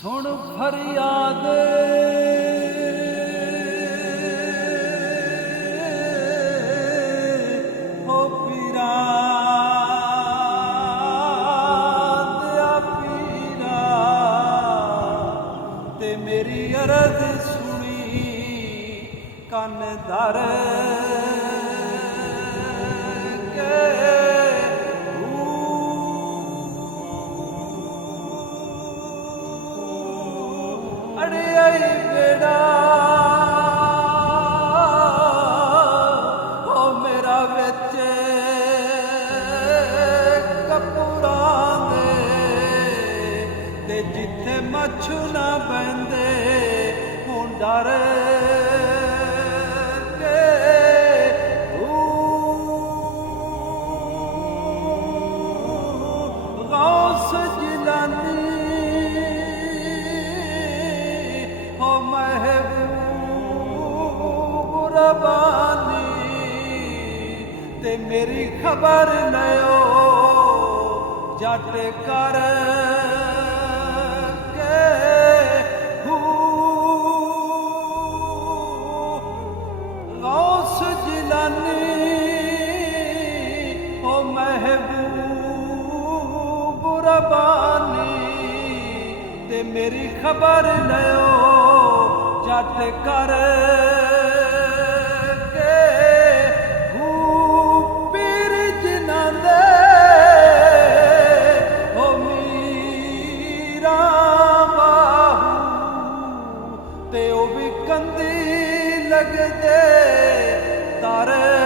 सुन फरियाद हो पीरा दया पीरा ते मेरी अरज सुनी कन धर बेड़ा हो मेरा बिच कपूरां दे जिथे मच्छू ना बहंदे हुण डर के गौस जिलानी ते मेरी खबर नयो जट कर के गौस जिलानी ओ महबूब रबानी ते मेरी खबर नयो जट कर कंदी लगदे तारे